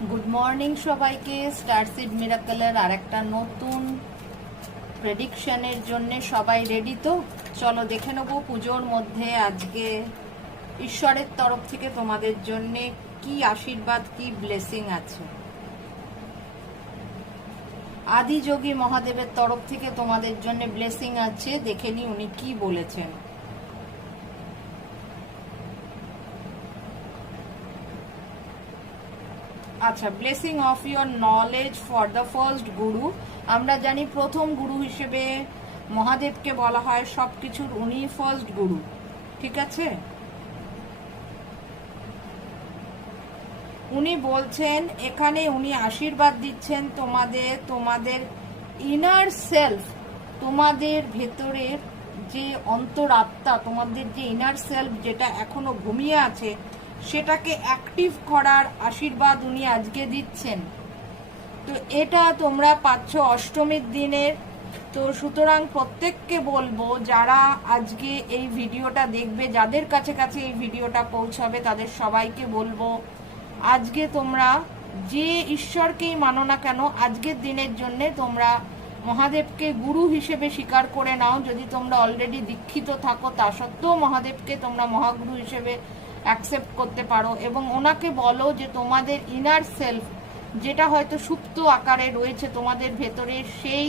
Good morning সবাইকে। স্টারসিড মিরাকলের আর একটা নতুন প্রেডিকশনের জন্য সবাই রেডি তো? চলো দেখে নেবো পুজোর মধ্যে আজকে ঈশ্বরের তরফ থেকে তোমাদের জন্য কি আশীর্বাদ, কি ব্লেসিং আছে। আদিযোগী মহাদেবের তরফ থেকে তোমাদের জন্য ব্লেসিং আছে, দেখে নি উনি কি বলেছেন। আচ্ছা, blessing of your knowledge for the first গুরু। আমরা জানি প্রথম গুরু হিসেবে মহাদেবকে বলা হয় সবকিছুর, উনি ফার্স্ট গুরু, ঠিক আছে। উনি বলছেন এখানে, উনি আশীর্বাদ দিচ্ছেন তোমাদের ইনার সেলফ, তোমাদের ভেতরের যে অন্তরাত্মা, তোমাদের যে ইনার সেলফ যেটা এখনো ঘুমিয়ে আছে, সেটাকে অ্যাক্টিভ করার আশীর্বাদ উনি আজকে দিচ্ছেন। তো এটা তোমরা পাচ্ছ অষ্টমীর দিনের। তো সুতরাং প্রত্যেককে বলবো, যারা আজকে এই ভিডিওটা দেখবে, যাদের কাছে কাছে এই ভিডিওটা পৌঁছাবে, তাদের সবাইকে বলবো আজকে তোমরা যে ঈশ্বরকেই মানো না কেন, আজকের দিনের জন্যে তোমরা মহাদেবকে গুরু হিসেবে স্বীকার করে নাও। যদি তোমরা অলরেডি দীক্ষিত থাকো, তা সত্ত্বেও মহাদেবকে তোমরা মহাগুরু হিসেবে অ্যাকসেপ্ট করতে পারো এবং ওনাকে বলো যে তোমাদের ইনার সেলফ যেটা হয়তো সুপ্ত আকারে রয়েছে তোমাদের ভেতরে, সেই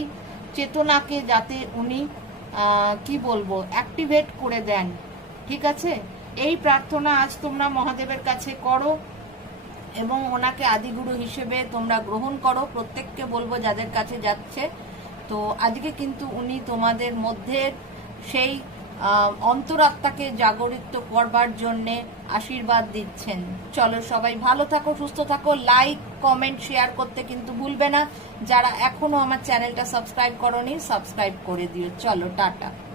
চেতনাকে যাতে উনি কি বলবো অ্যাক্টিভেট করে দেন, ঠিক আছে। এই প্রার্থনা আজ তোমরা মহাদেবের কাছে করো এবং ওনাকে আদিগুরু হিসেবে তোমরা গ্রহণ করো। প্রত্যেককে বলবো যাদের কাছে যাচ্ছে, তো আজকে কিন্তু উনি তোমাদের মধ্যে সেই অন্তরাত্মাকে জাগরিত করবার জন্যে আশীর্বাদ দিচ্ছেন। চলো সবাই ভালো থাকো, সুস্থ থাকো। লাইক, কমেন্ট, শেয়ার করতে কিন্তু ভুলবে না। যারা এখনো আমার চ্যানেলটা সাবস্ক্রাইব করোনি, সাবস্ক্রাইব করে দিও। চলো টাটা।